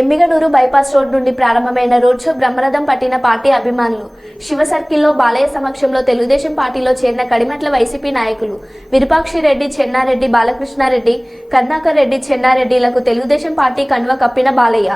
Emmiganur bypass road నుండి ప్రారంభమైన road show బ్రహ్మరథం పట్టిన పార్టీ అభిమానులు. శివ సర్కిల్లో బాలయ్య సమక్షంలో తెలుగుదేశం పార్టీలో చేరిన కడిమట్ల వైసీపీ నాయకులు విరుపాక్షిరెడ్డి చెన్నారెడ్డి బాలకృష్ణారెడ్డి కర్ణాకర్ రెడ్డి చెన్నారెడ్డిలకు తెలుగుదేశం పార్టీ కన్వ కప్పిన బాలయ్య.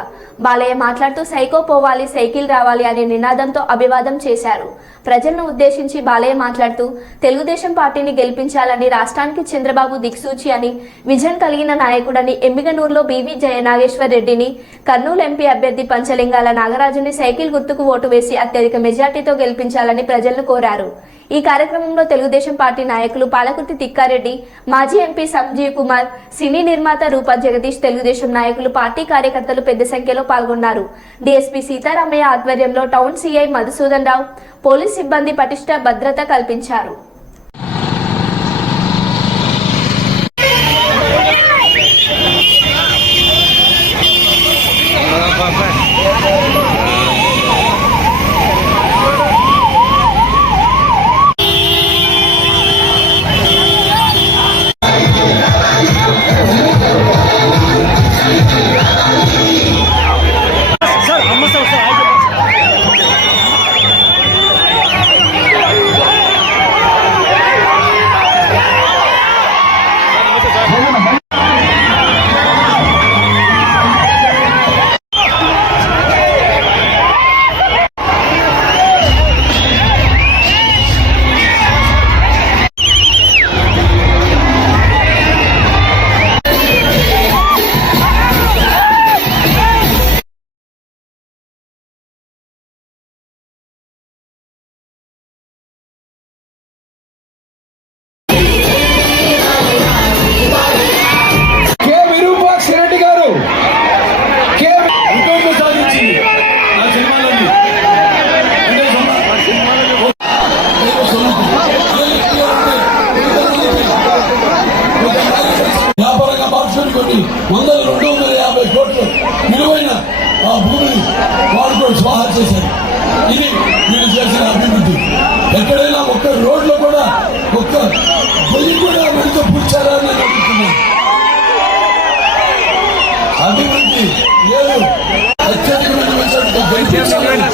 బాలయ్య మాట్లాడుతూ సైకో పోవాలి సైకిల్ రావాలి అనే నినాదంతో అభివాదం చేశారు. ప్రజలను ఉద్దేశించి బాలయ్య మాట్లాడుతూ తెలుగుదేశం పార్టీని గెలిపించాలని రాష్ట్రానికి చంద్రబాబు దిక్సూచి అని విజన్ కలిగిన నాయకుడని ఎమ్మిగనూరులో బీవీ జయనాగేశ్వర్ రెడ్డిని కర్నూలు ఎంపీ అభ్యర్థి పంచలింగాల నాగరాజుని సైకిల్ గుర్తుకు ఓటు వేసి అత్యధిక మెజార్టీతో గెలిపించాలని ప్రజలను కోరారు. ఈ కార్యక్రమంలో తెలుగుదేశం పార్టీ నాయకులు పాలకుర్తి తిక్కారెడ్డి మాజీ ఎంపీ సంజీవ్ కుమార్ సినీ నిర్మాత రూపా జగదీష్ తెలుగుదేశం నాయకులు పార్టీ కార్యకర్తలు పెద్ద సంఖ్యలో పాల్గొన్నారు. డీఎస్పీ సీతారామయ్య ఆధ్వర్యంలో town CI Madhusudan Rao police సిబ్బంది పటిష్ట భద్రత కల్పించారు. వ్యాపారంగా మార్చుకొని కొన్ని వందల రెండు వందల యాభై కోట్లు విలువైన ఆ భూమిని వాడుకొని స్వాహా చేశారు. ఇది వీళ్ళు చేసిన అభివృద్ధి. ఎక్కడైనా ఒక్క రోడ్లో కూడా ఒక్క గొయ్యి కూడా వెనుక పూడ్చారా అని నేను అడుగుతున్నాను అభివృద్ధి లేదు. అత్యధికమైన మెజార్టీతో గెలిపించాలని